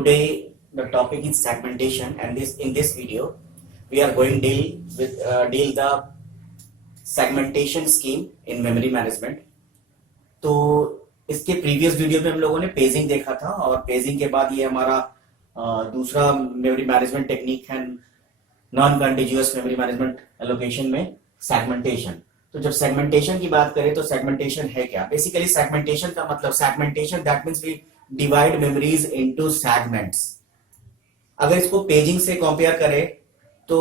Today the topic is segmentation, and this in this video we are going deal the segmentation scheme in memory management. तो इसके previous video में हम लोगों ने paging देखा था, और पेजिंग के बाद ये हमारा दूसरा मेमोरी मैनेजमेंट टेक्निक है non continuous memory management allocation में सेगमेंटेशन। तो जब सेगमेंटेशन की बात करें तो सेगमेंटेशन है क्या? बेसिकली सेगमेंटेशन का मतलब segmentation that means we divide memories into segments. अगर इसको पेजिंग से कंपेयर करें तो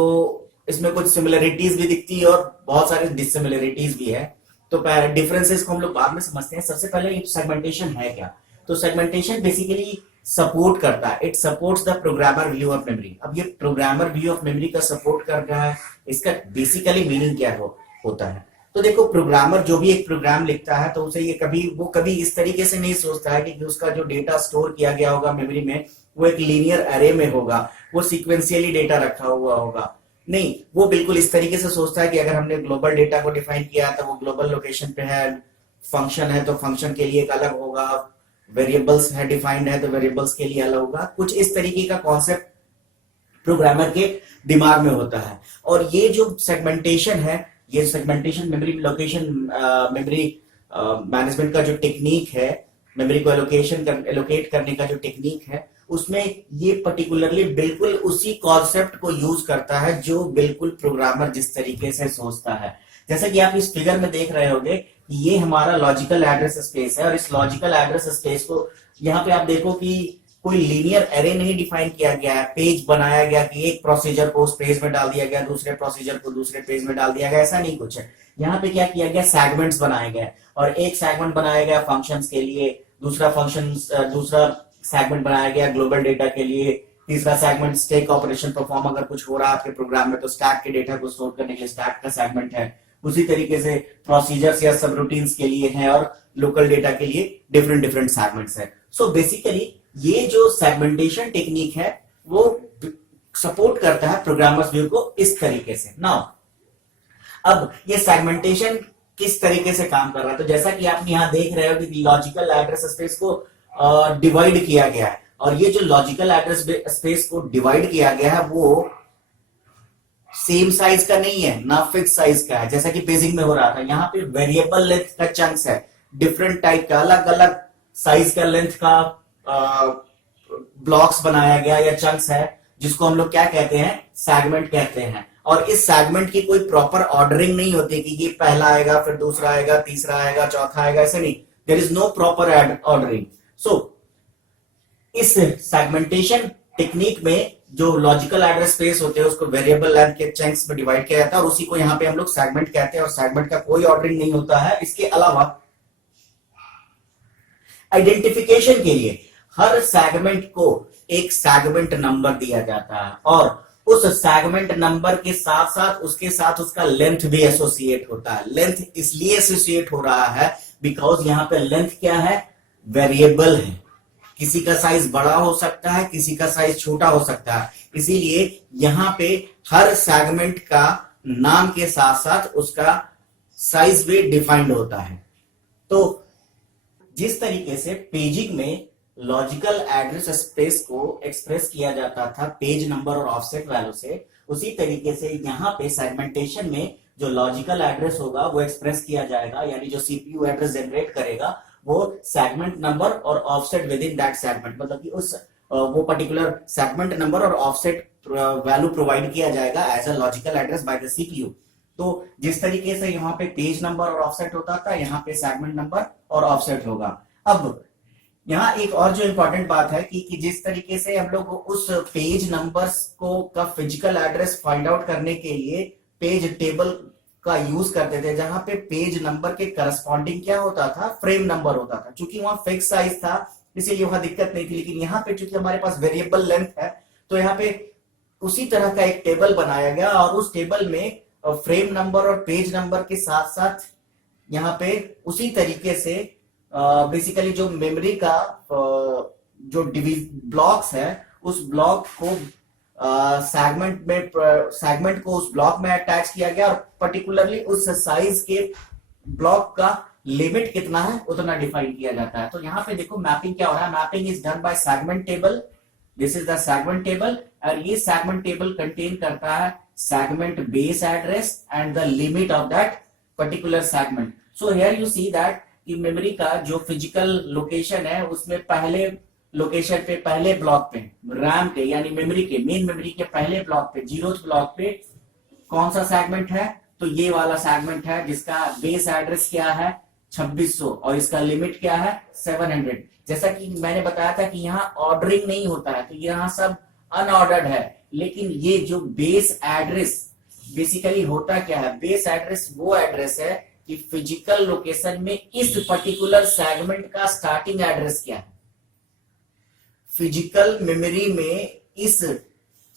इसमें कुछ सिमिलरिटीज भी दिखती है और बहुत सारी डिससिमिलरिटीज भी है। तो डिफरेंसेस को हम लोग बाद में समझते हैं। सबसे पहले सेगमेंटेशन है क्या? तो सेगमेंटेशन बेसिकली सपोर्ट करता है, it supports the programmer view of memory. अब ये प्रोग्रामर व्यू ऑफ मेमोरी का सपोर्ट कर रहा है, इसका बेसिकली मीनिंग क्या होता है? तो देखो, प्रोग्रामर जो भी एक प्रोग्राम लिखता है तो उसे ये कभी इस तरीके से नहीं सोचता है कि उसका जो डेटा स्टोर किया गया होगा मेमोरी में वो एक लीनियर अरे में होगा, वो सीक्वेंशियली डेटा रखा हुआ होगा। नहीं, वो बिल्कुल इस तरीके से सोचता है कि अगर हमने ग्लोबल डेटा को डिफाइन किया है तो वो ग्लोबल लोकेशन पे है, फंक्शन है तो फंक्शन के लिए एक अलग होगा, वेरिएबल्स है डिफाइंड है तो वेरिएबल्स के लिए अलग होगा। कुछ इस तरीके का कॉन्सेप्ट प्रोग्रामर के दिमाग में होता है। और ये जो सेगमेंटेशन है, ये segmentation memory location memory management का जो टेक्निक है, मेमोरी को एलोकेट करने का जो टेक्निक है, उसमें ये पर्टिकुलरली बिल्कुल उसी कॉन्सेप्ट को यूज करता है जो बिल्कुल प्रोग्रामर जिस तरीके से सोचता है। जैसा कि आप इस फिगर में देख रहे होंगे, ये हमारा लॉजिकल एड्रेस स्पेस है, और इस लॉजिकल एड्रेस स्पेस को यहाँ पे आप देखो कि कोई लीनियर एरे नहीं डिफाइन किया गया है, पेज बनाया गया कि एक प्रोसीजर को उस पेज में डाल दिया गया, दूसरे प्रोसीजर को दूसरे पेज में डाल दिया गया, ऐसा नहीं कुछ है। यहाँ पे क्या किया गया, सेगमेंट्स बनाए गए, और एक सेगमेंट बनाया गया फंक्शंस के लिए, दूसरा सेगमेंट बनाया गया ग्लोबल डेटा के लिए, तीसरा सेगमेंट स्टैक ऑपरेशन परफॉर्म अगर कुछ हो रहा है आपके प्रोग्राम में तो स्टैक के डेटा को स्टोर करने के लिए स्टैक का सेगमेंट है। उसी तरीके से प्रोसीजर्स या सब रूटीन्स के लिए है, और लोकल डेटा के लिए डिफरेंट सेगमेंट्स है। सो बेसिकली ये जो सेगमेंटेशन टेक्निक है वो सपोर्ट करता है प्रोग्रामर्स व्यू को इस तरीके से। नाउ अब ये सेगमेंटेशन किस तरीके से काम कर रहा है? तो जैसा कि आप यहां देख रहे हो कि लॉजिकल एड्रेस स्पेस को डिवाइड किया गया है, और ये जो लॉजिकल एड्रेस स्पेस को डिवाइड किया गया है वो सेम साइज का नहीं है, ना फिक्स साइज का है जैसा कि पेजिंग में हो रहा था। यहाँ पे वेरिएबल लेंथ का चंक्स है, डिफरेंट टाइप का अलग अलग साइज का लेंथ का ब्लॉक्स बनाया गया या चंक्स है, जिसको हम लोग क्या कहते हैं, सेगमेंट कहते हैं। और इस सेगमेंट की कोई प्रॉपर ऑर्डरिंग नहीं होती कि ये पहला आएगा फिर दूसरा आएगा तीसरा आएगा चौथा आएगा, ऐसे नहीं। There is no proper ordering. So इस सेगमेंटेशन टेक्निक में जो लॉजिकल एड्रेस स्पेस होते हैं उसको वेरिएबल लेंथ के चंक्स में डिवाइड किया जाता है, और उसी को यहाँ पे हम लोग सेगमेंट कहते हैं, और सेगमेंट का कोई ऑर्डरिंग नहीं होता है। इसके अलावा आइडेंटिफिकेशन के लिए हर सेगमेंट को एक सेगमेंट नंबर दिया जाता है, और उस सेगमेंट नंबर के साथ साथ उसका लेंथ भी एसोसिएट होता है। लेंथ इसलिए एसोसिएट हो रहा है बिकॉज यहाँ पे लेंथ क्या है, वेरिएबल है। किसी का साइज बड़ा हो सकता है, किसी का साइज छोटा हो सकता है, इसीलिए यहाँ पे हर सेगमेंट का नाम के साथ साथ उसका साइज भी डिफाइंड होता है। तो जिस तरीके से पेजिंग में लॉजिकल एड्रेस स्पेस को एक्सप्रेस किया जाता था पेज नंबर और ऑफसेट वैल्यू से, उसी तरीके से यहाँ पे सेगमेंटेशन में जो लॉजिकल एड्रेस होगा वो एक्सप्रेस किया जाएगा, यानी जो सीपीयू एड्रेस जनरेट करेगा वो सेगमेंट नंबर और offset within that segment, मतलब कि उस वो पर्टिकुलर सेगमेंट नंबर और ऑफसेट वैल्यू प्रोवाइड किया जाएगा as a logical address by the CPU. तो जिस तरीके से यहाँ पे पेज नंबर और ऑफसेट होता था, यहाँ पे सेगमेंट नंबर और ऑफसेट होगा। अब यहाँ एक और जो इंपॉर्टेंट बात है कि जिस तरीके से हम लोग उस पेज नंबर्स को का फिजिकल एड्रेस फाइंड आउट करने के लिए पेज टेबल का यूज करते थे, जहां पे पेज नंबर के करस्पॉन्डिंग क्या होता था, फ्रेम नंबर होता था। चूंकि वहां फिक्स साइज था इसीलिए वहां दिक्कत नहीं थी, लेकिन यहाँ पे चूंकि हमारे पास वेरिएबल लेंथ है तो यहाँ पे उसी तरह का एक टेबल बनाया गया, और उस टेबल में फ्रेम नंबर और पेज नंबर के साथ साथ यहाँ पे उसी तरीके से बेसिकली जो मेमोरी का जो ब्लॉक्स है उस ब्लॉक को सेगमेंट को उस ब्लॉक में अटैच किया गया, और पर्टिकुलरली उस साइज के ब्लॉक का लिमिट कितना है उतना डिफाइन किया जाता है। तो यहाँ पे देखो मैपिंग क्या हो रहा है, mapping is done by segment table this is the segment table, और ये सेगमेंट टेबल कंटेन करता है segment base address and the limit of that particular segment. So here you see that कि मेमोरी का जो फिजिकल लोकेशन है उसमें पहले लोकेशन पे, पहले ब्लॉक पे, रैम के यानी मेमोरी के, मेन मेमोरी के पहले ब्लॉक पे, 0th ब्लॉक पे कौन सा सेगमेंट है, तो ये वाला सेगमेंट है जिसका बेस एड्रेस क्या है 2600 और इसका लिमिट क्या है 700। जैसा कि मैंने बताया था कि यहाँ ऑर्डरिंग नहीं होता है, तो यहाँ सब अनऑर्डर्ड है, लेकिन ये जो बेस एड्रेस बेसिकली होता क्या है, बेस एड्रेस वो एड्रेस है कि फिजिकल लोकेशन में इस पर्टिकुलर सेगमेंट का स्टार्टिंग एड्रेस क्या है, फिजिकल मेमोरी में इस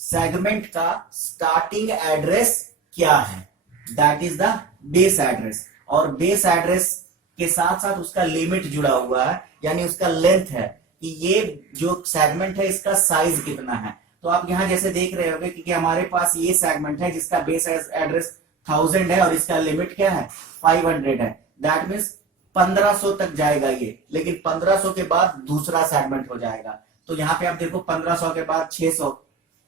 सेगमेंट का स्टार्टिंग एड्रेस क्या है, that is the base address. और बेस एड्रेस के साथ साथ उसका लिमिट जुड़ा हुआ है, यानी उसका लेंथ है कि ये जो सेगमेंट है इसका साइज कितना है। तो आप यहां जैसे देख रहे होंगे कि हमारे पास ये सेगमेंट है जिसका बेस एड्रेस 1000 है और इसका लिमिट क्या है 500 है, दैट मीन्स 1500 तक जाएगा ये, लेकिन 1500 के बाद दूसरा सेगमेंट हो जाएगा। तो यहाँ पे आप देखो 1500 के बाद 600,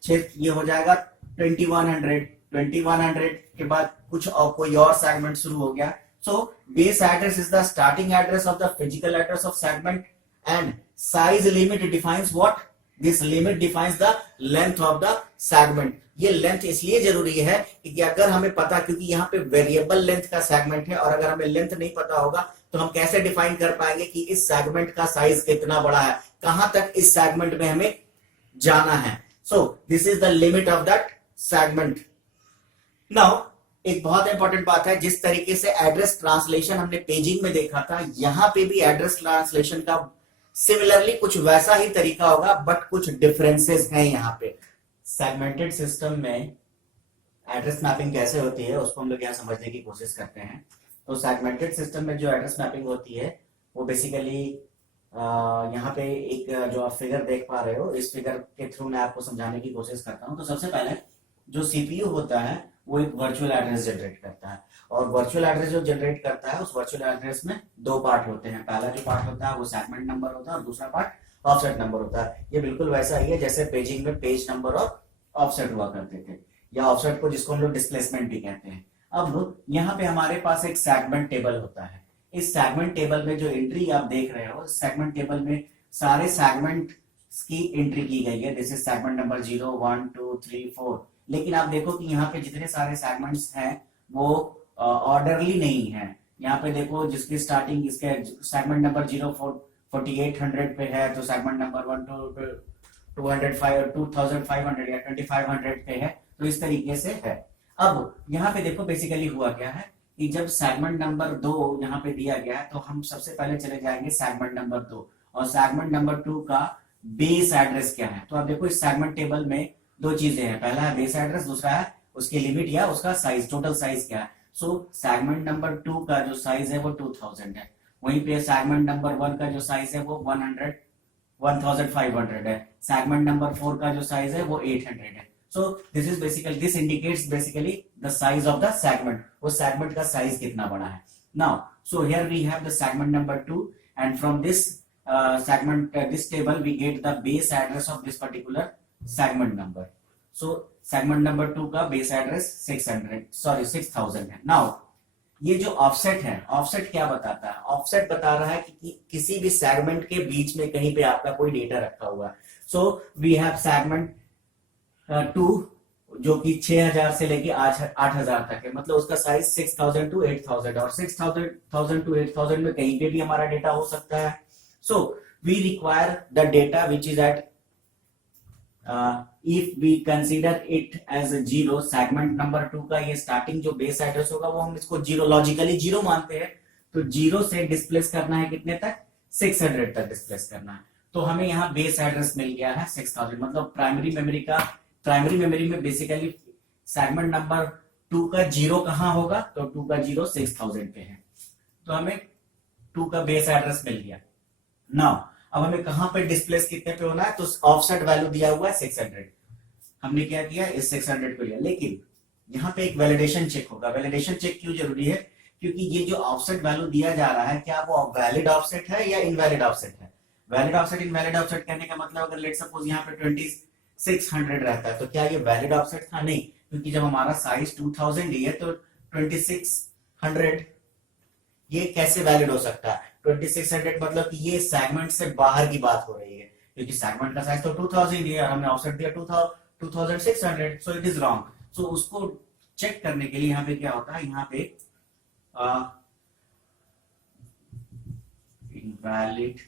ये हो जाएगा 2100 के बाद कुछ और कोई और सेगमेंट शुरू हो गया। So base address is the starting address of the physical address of segment and size limit defines what, this limit defines the length of the segment. ये लेंथ इसलिए जरूरी है कि अगर हमें पता, क्योंकि यहाँ पे वेरिएबल लेंथ का सेगमेंट है और अगर हमें लेंथ नहीं पता होगा तो हम कैसे डिफाइन कर पाएंगे कि इस सेगमेंट का साइज कितना बड़ा है, कहां तक इस सेगमेंट में हमें जाना है। So this is the limit of that segment. Now एक बहुत इंपॉर्टेंट बात है, जिस तरीके से एड्रेस ट्रांसलेशन हमने पेजिंग में देखा था, यहां पे भी एड्रेस ट्रांसलेशन का सिमिलरली कुछ वैसा ही तरीका होगा, बट कुछ डिफरेंसेस हैं यहाँ पे। सेगमेंटेड सिस्टम में एड्रेस मैपिंग कैसे होती है उसको हम लोग यहाँ समझने की कोशिश करते हैं। तो सेगमेंटेड सिस्टम में जो एड्रेस मैपिंग होती है वो बेसिकली यहाँ पे एक जो आप फिगर देख पा रहे हो, इस फिगर के थ्रू मैं आपको समझाने की कोशिश करता हूँ। तो सबसे पहले जो सीपीयू होता है वो एक वर्चुअल एड्रेस जनरेट करता है, और वर्चुअल एड्रेस जो जनरेट करता है उस वर्चुअल एड्रेस में दो पार्ट होते हैं। पहला जो पार्ट होता है वो सेगमेंट नंबर होता है और दूसरा पार्ट ऑफसेट नंबर होता है। ये बिल्कुल वैसा ही है जैसे पेजिंग में पेज नंबर और ऑफसेट हुआ करते थे, या ऑफसेट को जिसको हम लोग डिस्प्लेसमेंट भी कहते हैं। अब यहाँ पे हमारे पास एक सेगमेंट टेबल होता है। इस सेगमेंट टेबल में जो एंट्री आप देख रहे हो, सेगमेंट टेबल में सारे सेगमेंट की एंट्री की गई है। This is segment number 0, 1, 2, 3, 4। लेकिन आप देखो कि यहाँ पे जितने सारे सेगमेंट्स हैं वो ऑर्डरली नहीं है। यहाँ पे देखो जिसकी स्टार्टिंग इसके सेगमेंट नंबर 0 4800 पे है, तो सेगमेंट नंबर 1 205 2500 या 2500 पे है, तो इस तरीके से है। अब यहाँ पे देखो बेसिकली हुआ क्या है कि जब सेगमेंट नंबर 2 यहाँ पे दिया गया है, तो हम सबसे पहले चले जाएंगे सेगमेंट नंबर 2, और सेगमेंट नंबर 2 का बेस एड्रेस क्या है। तो आप देखो इस सेगमेंट टेबल में दो चीजें हैं, पहला है बेस एड्रेस, दूसरा है उसकी लिमिट या उसका साइज, टोटल साइज क्या है। सो सेगमेंट नंबर 2 का जो साइज है वो 2000 है, वहीं पे सेगमेंट नंबर 1 का जो साइज है वो 1500 है, सेगमेंट नंबर 4 का जो साइज है वो 800 है। So this indicates basically the size of the segment, वो segment का size कितना बड़ा है। Now, so here we have the segment number 2, and from this segment, this table we get the base address of this particular segment number. So segment number 2 का base address 6000 है। Now, ये जो offset है, offset क्या बताता है? Offset बता रहा है कि किसी भी सेगमेंट के बीच में कहीं पे आपका कोई डेटा रखा हुआ है। So we have segment 2 जो कि 6000 से लेके 8000 तक है, मतलब उसका साइज 6000 to 8000, और 6000 to 8000 में कहीं पे भी हमारा डेटा हो सकता है। So we require the data which is at, if we consider it as 0, segment number 2 का ये स्टार्टिंग जो बेस एड्रेस होगा वो हम इसको 0 लॉजिकली 0 मानते हैं, तो 0 से डिस्प्लेस करना है कितने तक, 600 तक डिस्प्लेस करना है। तो हमें यहाँ बेस एड्रेस मिल गया है 6000, मतलब प्राइमरी मेमोरी में बेसिकली सेगमेंट नंबर 2 का 0 कहां होगा, तो 2 का 0 6000 पे है, तो हमें 2 का बेस एड्रेस मिल गया। नाउ अब हमें कहां पे डिस्प्लेस कितने पे होना है, तो ऑफसेट वैल्यू दिया हुआ है 600, हमने क्या किया इस 600 को लिया। लेकिन यहाँ पे एक वैलिडेशन चेक होगा। वैलिडेशन चेक क्यों जरूरी है, क्योंकि ये जो ऑफसेट वैल्यू दिया जा रहा है क्या वो वैलिड ऑफसेट है या इनवैलिड ऑफसेट है। वैलिड ऑफसेट इनवैलिड ऑफसेट कहने का मतलब अगर लेट सपोज यहाँ पे 2600 रहता है तो क्या ये वैलिड ऑफसेट था? नहीं, क्योंकि जब हमारा साइज 2000 ही है तो 2600 ये कैसे वैलिड हो सकता है? 2600 मतलब कि ये सेगमेंट से बाहर की बात हो रही है, क्योंकि सेगमेंट का साइज तो 2000 है और हमने ऑफसेट दिया 2600, सो इट इज रॉन्ग। सो उसको चेक करने के लिए यहाँ पे क्या होता है, यहाँ पे इनवैलिड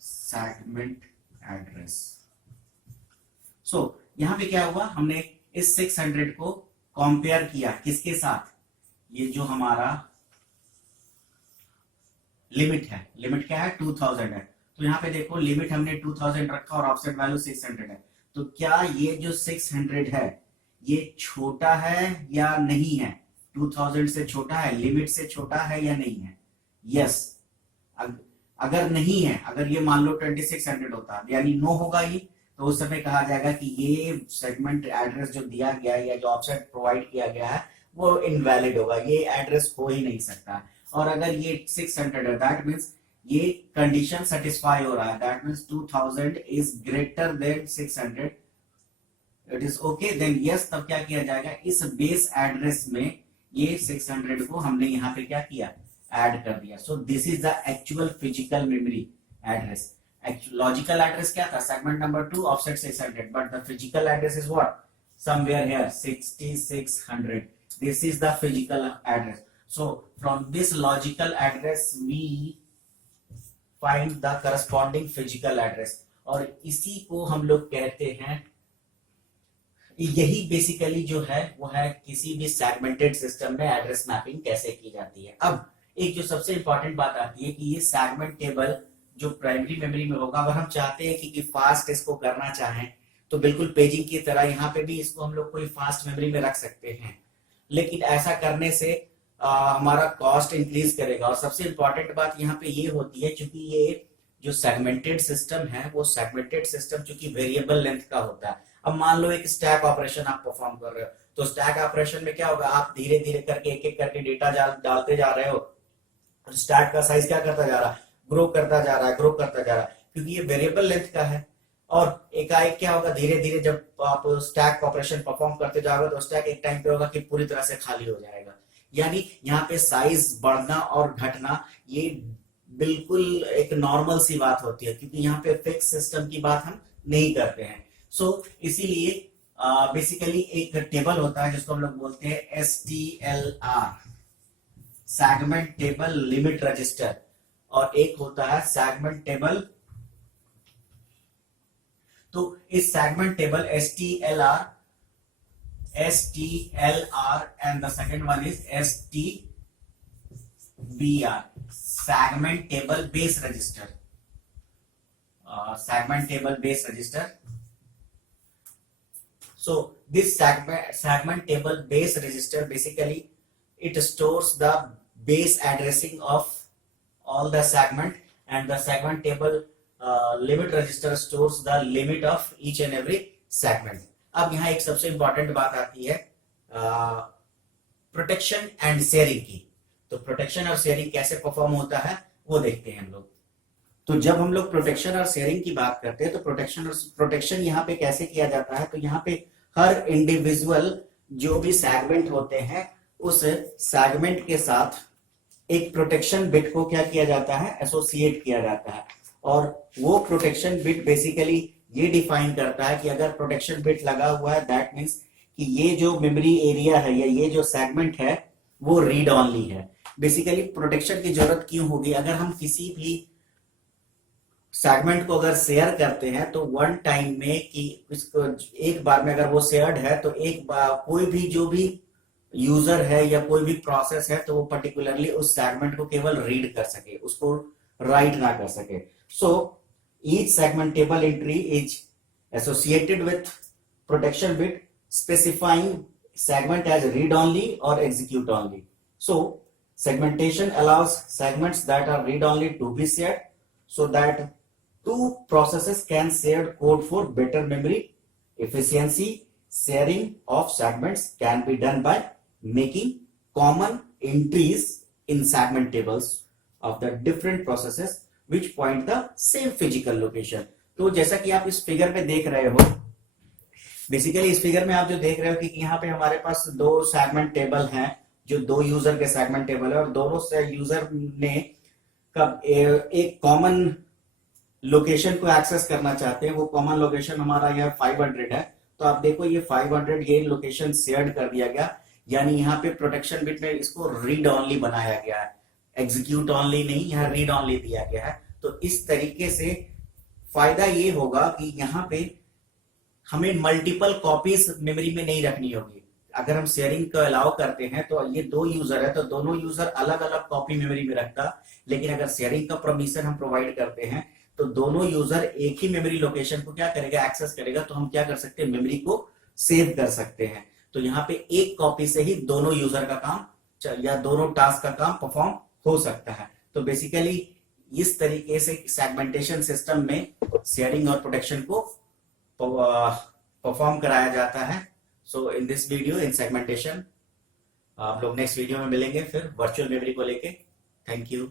सेगमेंट एड्रेस। सो यहाँ पे क्या हुआ, हमने इस 600 को कंपेयर किया किसके साथ? ये जो हमारा लिमिट है, लिमिट क्या है? 2000 है। तो यहाँ पे देखो लिमिट हमने 2000 रखा और ऑफसेट वैल्यू 600 है। तो क्या ये जो 600 है ये छोटा है या नहीं है? 2000 से छोटा है, लिमिट से छोटा है या नहीं है? यस। अगर नहीं है, अगर ये मान लो 2600 होता यानी नो होगा ये, तो उस समय कहा जाएगा कि ये सेगमेंट एड्रेस जो दिया गया है या जो ऑफसेट प्रोवाइड किया गया है वो इनवैलिड होगा, ये एड्रेस हो ही नहीं सकता। और अगर ये 600 है दैट मींस ये कंडीशन सेटिस्फाई हो रहा है, that means 2000 is greater than 600, it is okay, then yes. तब क्या किया जाएगा, इस बेस एड्रेस में ये 600 को हमने यहाँ पे क्या किया, ऐड कर दिया। So this is the actual physical memory address. Logical address क्या था? Segment number 2 offset 600, but the physical address is what? Somewhere here 6600। This is the physical address. So from this logical address we find the corresponding physical address, और इसी को हम लोग कहते हैं, यही बेसिकली जो है वो है किसी भी सेगमेंटेड सिस्टम में एड्रेस मैपिंग कैसे की जाती है। अब एक जो सबसे इंपॉर्टेंट बात आती है कि ये सेगमेंट टेबल जो प्राइमरी मेमोरी में होगा, अगर हम चाहते हैं कि फास्ट इसको करना चाहें तो बिल्कुल पेजिंग की तरह यहाँ पे भी इसको हम लोग कोई फास्ट मेमोरी में रख सकते हैं, लेकिन ऐसा करने से हमारा कॉस्ट इंक्रीज करेगा। और सबसे इंपॉर्टेंट बात यहाँ पे ये होती है, क्योंकि ये जो सेगमेंटेड सिस्टम है वो सेगमेंटेड सिस्टम चूंकि वेरिएबल लेंथ का होता है। अब मान लो एक स्टैक ऑपरेशन आप परफॉर्म कर रहे हो, तो स्टैक ऑपरेशन में क्या होगा, आप धीरे धीरे करके एक एक करके डेटा डालते जा रहे हो, स्टैक का साइज क्या करता जा रहा है, ग्रो करता जा रहा है, ग्रो करता जा रहा है, क्योंकि ये वेरिएबल लेंथ का है। और एकाएक क्या होगा, धीरे धीरे जब आप स्टैक ऑपरेशन परफॉर्म करते जाओगे तो स्टैक एक टाइम पे होगा कि पूरी तरह से खाली हो जाएगा। यानी यहाँ पे साइज बढ़ना और घटना ये बिल्कुल एक नॉर्मल सी बात होती है, क्योंकि यहाँ पे फिक्स सिस्टम की बात हम नहीं करते हैं। सो इसीलिए बेसिकली एक टेबल होता है जिसको हम लोग बोलते हैं STLR, segment table limit register, और एक होता है सेगमेंट टेबल। तो इस segment table STLR and the second one is STBR, segment table base register. Segment table base register. So this segment table base register basically it stores the base addressing of all the segment, and the segment table limit register stores the limit of each and every segment. अब यहाँ एक सबसे important बात आती है protection and sharing की। तो protection और शेयरिंग कैसे परफॉर्म होता है वो देखते हैं हम लोग। तो जब हम लोग प्रोटेक्शन और शेयरिंग की बात करते हैं तो प्रोटेक्शन यहाँ पे कैसे किया जाता है, तो यहाँ पे हर इंडिविजुअल जो भी सेगमेंट होते हैं उस सेगमेंट के साथ एक प्रोटेक्शन बिट को क्या किया जाता है, एसोसिएट किया जाता है। और वो प्रोटेक्शन बिट बेसिकली ये डिफाइन करता है कि अगर प्रोटेक्शन बिट लगा हुआ है दैट मींस कि ये जो मेमोरी एरिया है या ये जो सेगमेंट है वो रीड ऑनली है। बेसिकली प्रोटेक्शन की जरूरत क्यों होगी, अगर हम किसी भी सेगमेंट को अगर शेयर करते हैं तो वन टाइम में कि इसको एक बार में अगर वो शेयर्ड है तो एक बार कोई भी जो भी यूजर है या कोई भी प्रोसेस है तो वो पर्टिकुलरली उस सेगमेंट को केवल रीड कर सके, उसको राइट ना कर सके। सो each segmentable entry is associated with protection bit specifying segment as read only or execute only. So segmentation allows segments that are read only to be shared so that two processes can share code for better memory efficiency. Sharing of segments can be done by making common entries in segment tables of the different processes which point the same physical location. तो जैसा कि आप इस figure में देख रहे हो, basically इस फिगर में आप जो देख रहे हो कि यहाँ पे हमारे पास दो सेगमेंट टेबल हैं, जो दो यूजर के सेगमेंट टेबल है, और दोनों से यूजर ने कब एक कॉमन लोकेशन को एक्सेस करना चाहते हैं। वो कॉमन लोकेशन हमारा यहाँ 500 है। तो आप देखो ये 500 ये लोकेशन शेयर कर दिया गया, यानी यहाँ पे प्रोटेक्शन बिट में इसको रीड ऑनली बनाया गया है, एग्जीक्यूट ऑनली नहीं, यहाँ रीड ऑनली दिया गया है। तो इस तरीके से फायदा ये होगा कि यहाँ पे हमें मल्टीपल कॉपीज मेमोरी में नहीं रखनी होगी। अगर हम शेयरिंग को अलाउ करते हैं तो ये दो यूजर है तो दोनों यूजर अलग अलग कॉपी मेमोरी में रखता, लेकिन अगर शेयरिंग का परमिशन हम प्रोवाइड करते हैं तो दोनों यूजर एक ही मेमोरी लोकेशन को क्या करेगा, एक्सेस करेगा। तो हम क्या कर सकते हैं, मेमोरी को सेव कर सकते हैं। तो यहाँ पे एक कॉपी से ही दोनों यूजर का काम या दोनों टास्क का काम परफॉर्म हो सकता है। तो बेसिकली इस तरीके से सेगमेंटेशन सिस्टम में शेयरिंग और प्रोटेक्शन को परफॉर्म कराया जाता है। So in this video in segmentation, आप लोग नेक्स्ट वीडियो में मिलेंगे फिर वर्चुअल मेमोरी को लेके। Thank you.